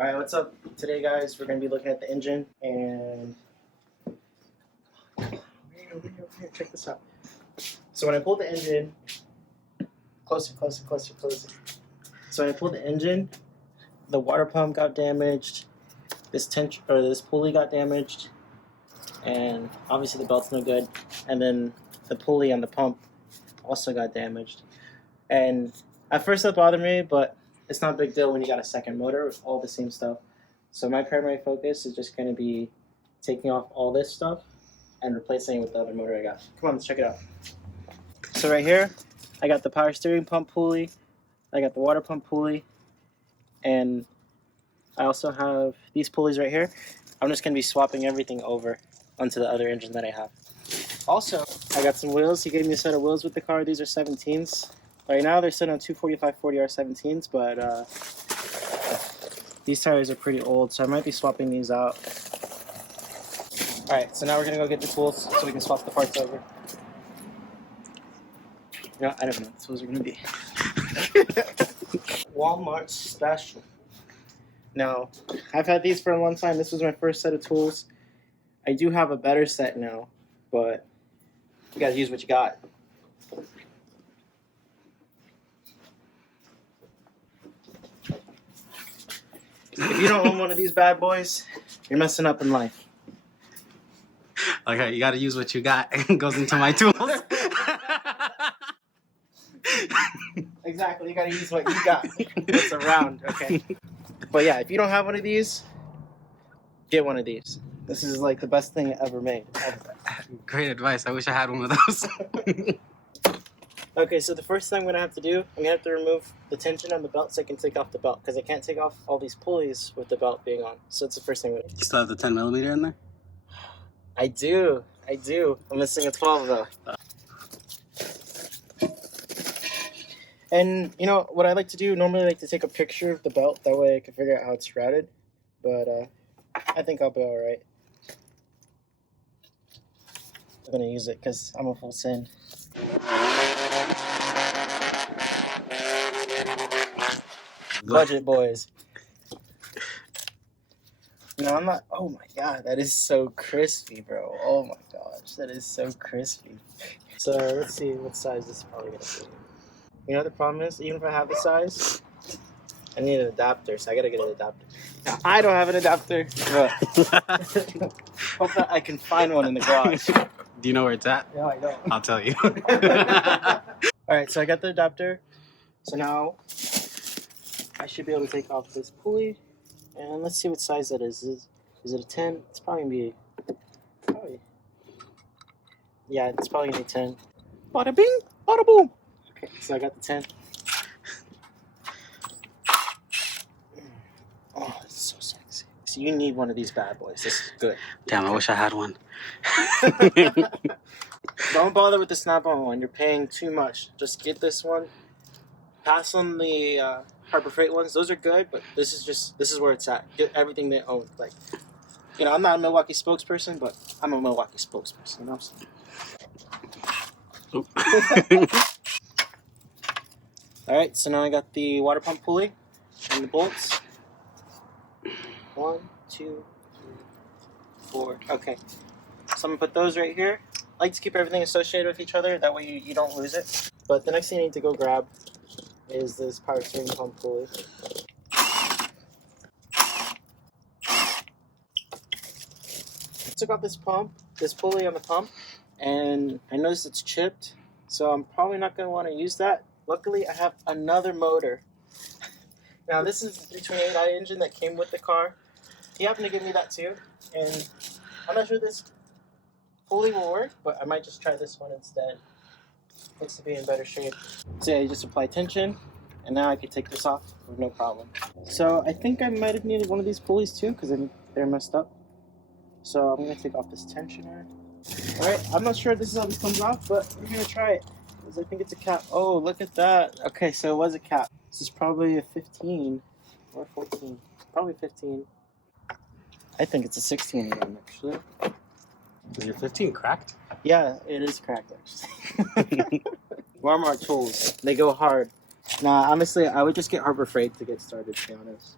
Alright, what's up? Today, guys, we're going to be looking at the engine, and over here, check this out. So when I pulled the engine, closer. So when I pulled the engine, the water pump got damaged, this pulley got damaged, and obviously the belt's no good, and then the pulley on the pump also got damaged. And at first that bothered me, but it's not a big deal when you got a second motor with all the same stuff. So my primary focus is just going to be taking off all this stuff and replacing it with the other motor I got. Come on, let's check it out. So right here, I got the power steering pump pulley, I got the water pump pulley, and I also have these pulleys right here. I'm just going to be swapping everything over onto the other engine that I have. Also, I got some wheels. He gave me a set of wheels with the car. These are 17s. Right now they're sitting on 245 40R 17s, but these tires are pretty old, so I might be swapping these out. Alright, so now we're going to go get the tools so we can swap the parts over. No, I don't know what the tools are going to be. Walmart special. Now, I've had these for a long time. This was my first set of tools. I do have a better set now, but you gotta use what you got. If you don't own one of these bad boys, you're messing up in life. Okay, you gotta use what you got. It goes into my tools. Exactly, you gotta use what you got. It's around, okay? But yeah, if you don't have one of these, get one of these. This is like the best thing ever made. Great advice. I wish I had one of those. Okay, so the first thing I'm going to have to do, I'm going to have to remove the tension on the belt so I can take off the belt, because I can't take off all these pulleys with the belt being on. So that's the first thing I'm going to do. You still have the 10mm in there? I do. I'm missing a 12 though. And you know what I like to do? Normally I like to take a picture of the belt, that way I can figure out how it's routed. But I think I'll be alright. I'm going to use it because I'm a full send. Budget boys. No, I'm not. Oh my god, that is so crispy, bro. Oh my gosh, that is so crispy. So let's see what size this is probably gonna be. You know what the problem is? Even if I have the size, I need an adapter, so I gotta get an adapter. Now, I don't have an adapter, but hope that I can find one in the garage. Do you know where it's at? No, I don't. I'll tell you. Alright, so I got the adapter. So now I should be able to take off this pulley. And let's see what size that is. Is it a 10? It's probably going to be... Yeah, it's probably going to be 10. Bada bing, bada boom. Okay, so I got the 10. Oh, it's so sexy. So you need one of these bad boys. This is good. Damn, I wish I had one. Don't bother with the snap-on one. You're paying too much. Just get this one. Pass on the Harbor Freight ones. Those are good, but this is where it's at. Get everything they own. Like, you know, I'm not a Milwaukee spokesperson, but I'm a Milwaukee spokesperson. You know what I'm saying? All right, so now I got the water pump pulley and the bolts. 1, 2, 3, 4. Okay, so I'm gonna put those right here. I like to keep everything associated with each other. That way you don't lose it. But the next thing you need to go grab is this power steering pump pulley. I took out this pulley on the pump, and I noticed it's chipped, so I'm probably not going to want to use that. Luckily, I have another motor. Now, this is the 328i engine that came with the car. He happened to give me that too, and I'm not sure this pulley will work, but I might just try this one instead. Looks to be in better shape. So yeah, you just apply tension, and now I can take this off with no problem. So I think I might have needed one of these pulleys too, because they're messed up. So I'm going to take off this tensioner. Alright, I'm not sure if this is how this comes off, but we're going to try it. Because I think it's a cap. Oh, look at that. Okay, so it was a cap. This is probably a 15 or 14. Probably 15. I think it's a 16 again, actually. Is your 15 cracked? Yeah, it is cracked, actually. Walmart tools. They go hard. Nah, honestly, I would just get Harbor Freight to get started, to be honest.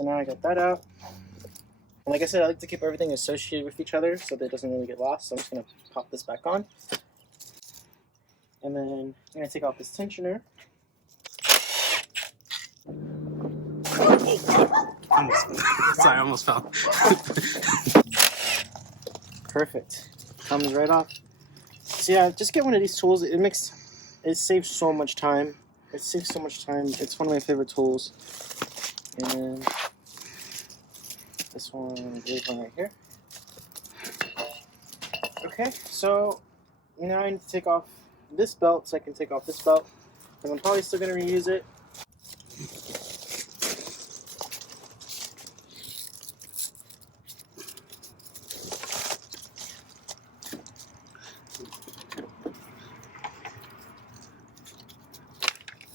So now I got that out. And like I said, I like to keep everything associated with each other so that it doesn't really get lost. So I'm just going to pop this back on. And then I'm going to take off this tensioner. Sorry, I almost fell. Perfect. Comes right off. So yeah, just get one of these tools. It saves so much time. It saves so much time. It's one of my favorite tools. And this one, there's one right here. Okay, so now I need to take off this belt so I can take off this belt. And I'm probably still going to reuse it.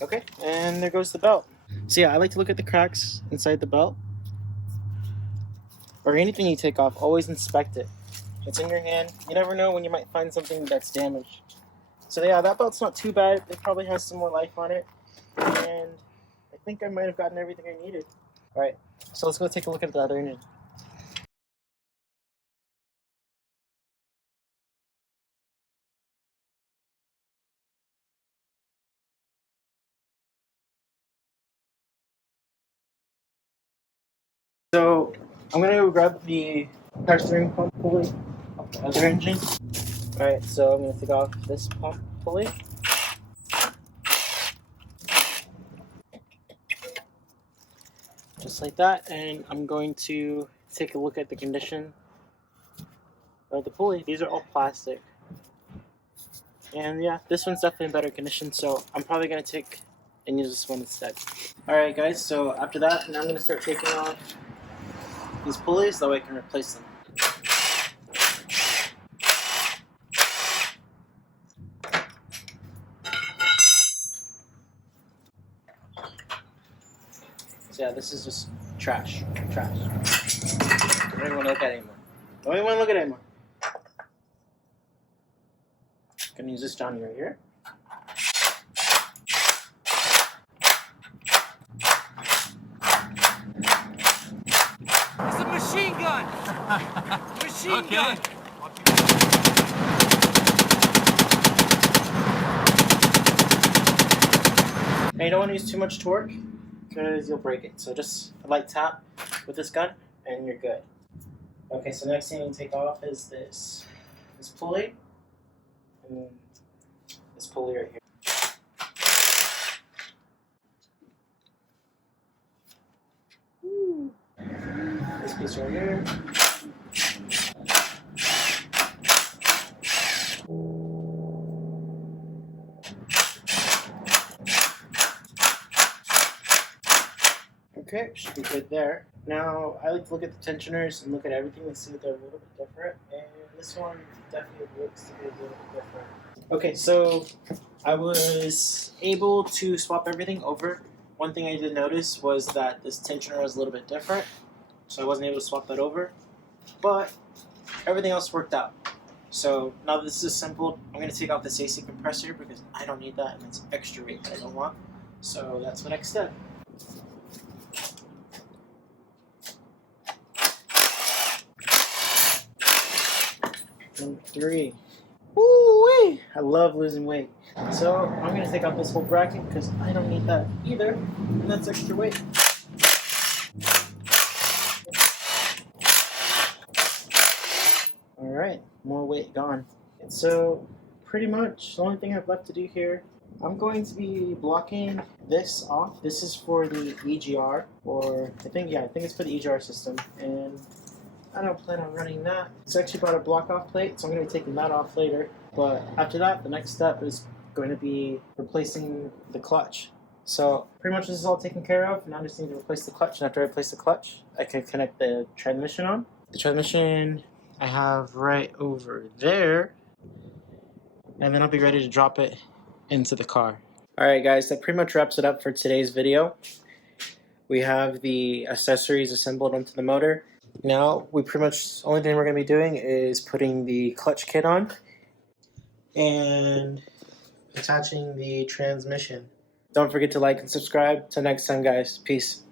Okay, and there goes the belt. So yeah, I like to look at the cracks inside the belt. Or anything you take off, always inspect it. It's in your hand. You never know when you might find something that's damaged. So yeah, that belt's not too bad. It probably has some more life on it. And I think I might have gotten everything I needed. Alright, so let's go take a look at the other engine. So I'm gonna go grab the power steering pump pulley off the other engine. Alright, so I'm gonna take off this pump pulley. Just like that, and I'm going to take a look at the condition of the pulley. These are all plastic. And yeah, this one's definitely in better condition, so I'm probably gonna take and use this one instead. Alright guys, so after that, now I'm gonna start taking off these pulleys so I can replace them. So yeah, this is just trash. Trash. I don't even want to look at it anymore. Don't even want to look at it anymore. Gonna use this Johnny right here. It's a machine gun! Machine gun! Now you don't want to use too much torque because you'll break it. So just a light tap with this gun and you're good. Okay, so next thing you take off is this pulley and this pulley right here. This piece right here. Okay, should be good there. Now, I like to look at the tensioners and look at everything and see that they're a little bit different. And this one definitely looks to be a little bit different. Okay, so I was able to swap everything over. One thing I did notice was that this tensioner was a little bit different, so I wasn't able to swap that over. But everything else worked out. So now that this is assembled, I'm going to take off this AC compressor because I don't need that and it's extra weight that I don't want. So that's the next step. Number 3. Woo-wee! I love losing weight. So I'm going to take out this whole bracket because I don't need that either, and that's extra weight. Alright, more weight gone. And so pretty much the only thing I've left to do here, I'm going to be blocking this off. This is for the EGR, or I think it's for the EGR system, and I don't plan on running that. It's actually about a block off plate, so I'm going to be taking that off later. But after that, the next step is going to be replacing the clutch. So pretty much this is all taken care of. Now I just need to replace the clutch, and after I replace the clutch, I can connect the transmission on. The transmission I have right over there, and then I'll be ready to drop it into the car. Alright guys, that pretty much wraps it up for today's video. We have the accessories assembled onto the motor. Now, we pretty much, the only thing we're going to be doing is putting the clutch kit on and attaching the transmission. Don't forget to like and subscribe. Till next time, guys. Peace.